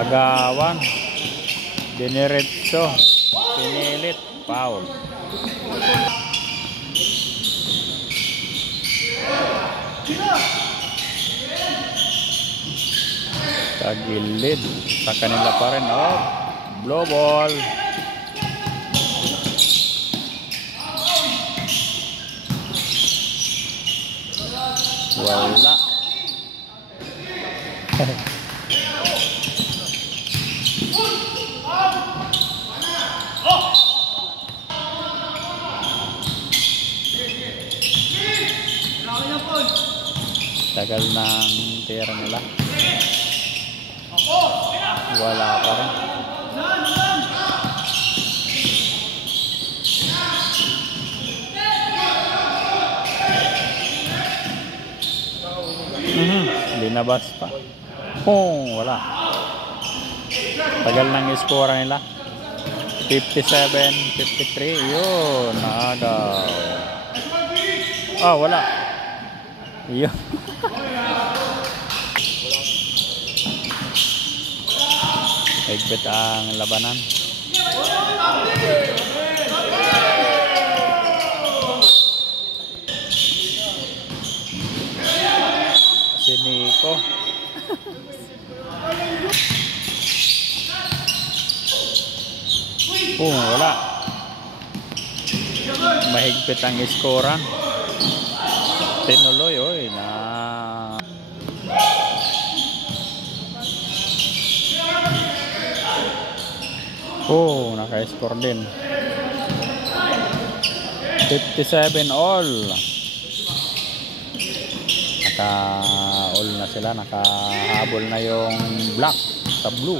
Agawan. Diniretso. Pinilit. Foul. Tagilid. Sa kanila pa rin. Oh, blow ball. Wala. Tagal ng tira nila. Wala pa rin. Linabas pa. Oh, wala. Tagal ng iskora nila. 57-53. Yun, naagaw. Ah, wala. Yun. Higpit ang labanan. Si Nico. Wala. Mahigpit ang iskoran. Tinuloy, oy, na naka-score din. 57 all. Naka-all na sila. Nakahabol na yung black sa blue.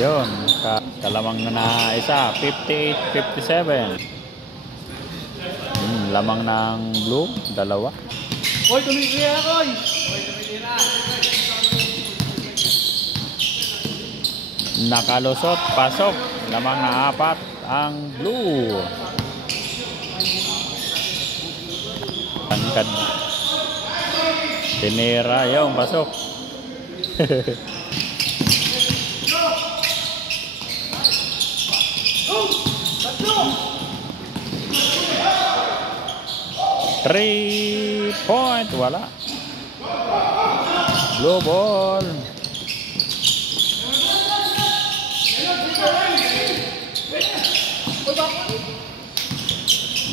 Yun. Kalamang na isa. 58-57. Lamang ng blue. Dalawa. Hoy, tumigil ako. Nakalusot, pasok. Lamang na 4 ang blue. Tangkad. Tinira yung pasok. Three point, wala. Blue ball.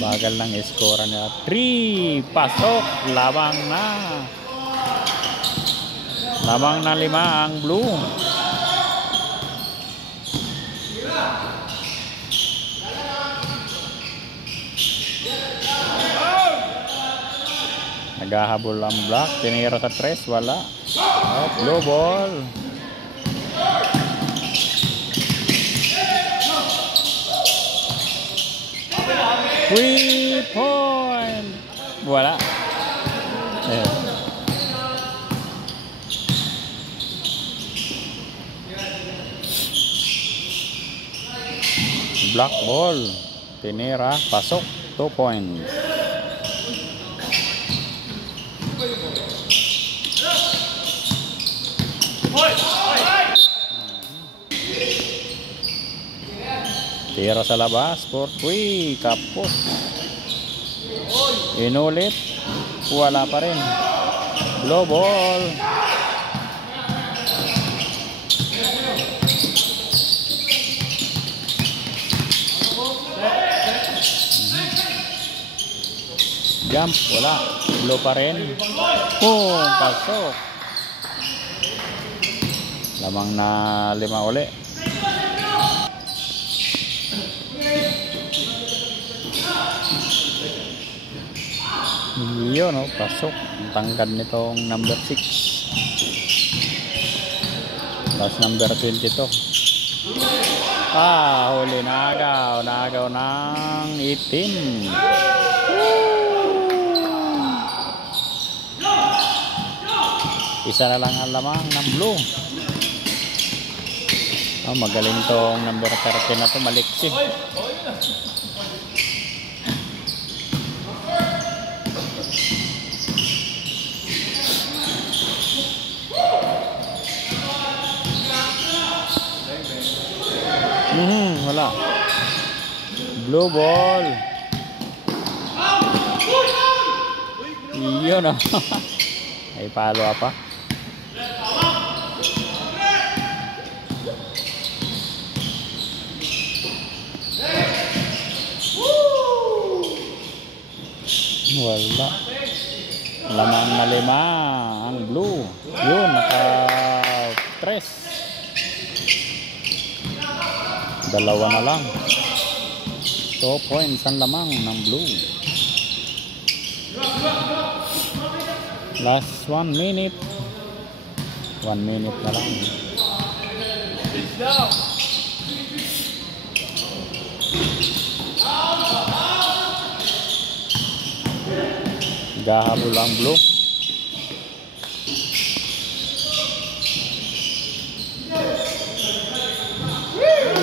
Bagal ng iskora niya. 3, pasok. Lamang na 5 ang blue. Naghahabol ang black. Tinira sa 3, wala. Oh, blue ball. Three point. Wala. Black ball. Tinira, pasok. 2 points. Tira sa labas for 3. Kapos. Inulit. Wala pa rin. Low ball. Jump. Wala. Low pa rin. Pasok. Lamang na 5 uli. Yun, oh, pasok. Ang tangkad nitong number 6. Tapos number 22. Huli. Nagaw ng itim. Isa na lang ang lamang ng blue. Magaling tong number 13 na to, maliksi. Wala. Blue ball. Yun o. Ay palo pa. Wala. Lamang na 5 ang blue. Yun, naka-3. Dalawa na lang. 2 points ang lamang ng blue. Last 1 minute. 1 minute na lang. Gahabol ang blue.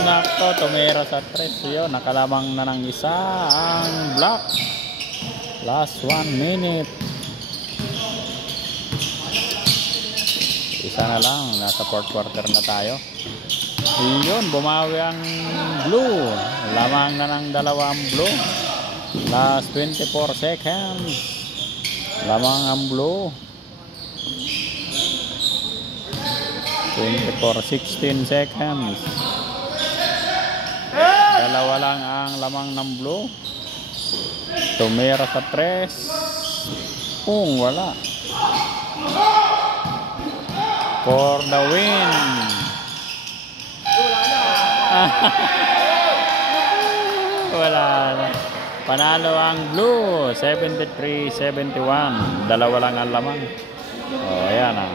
Nako, tumira sa 3 yun. Nakalamang na ng isa ang black. Last 1 minute. Isa na lang. Nasa 4th quarter na tayo. Yun, bumawi ang blue. Lamang na ng 2 ang blue. Last 24 seconds. Lamang ang blue. 16 seconds. Dalawa lang ang lamang ng blue. Tumira sa 3. Wala. For the win. Wala na. Panalo ang blue. 73-71. Dalawa lang ang lamang. O, ayan ah.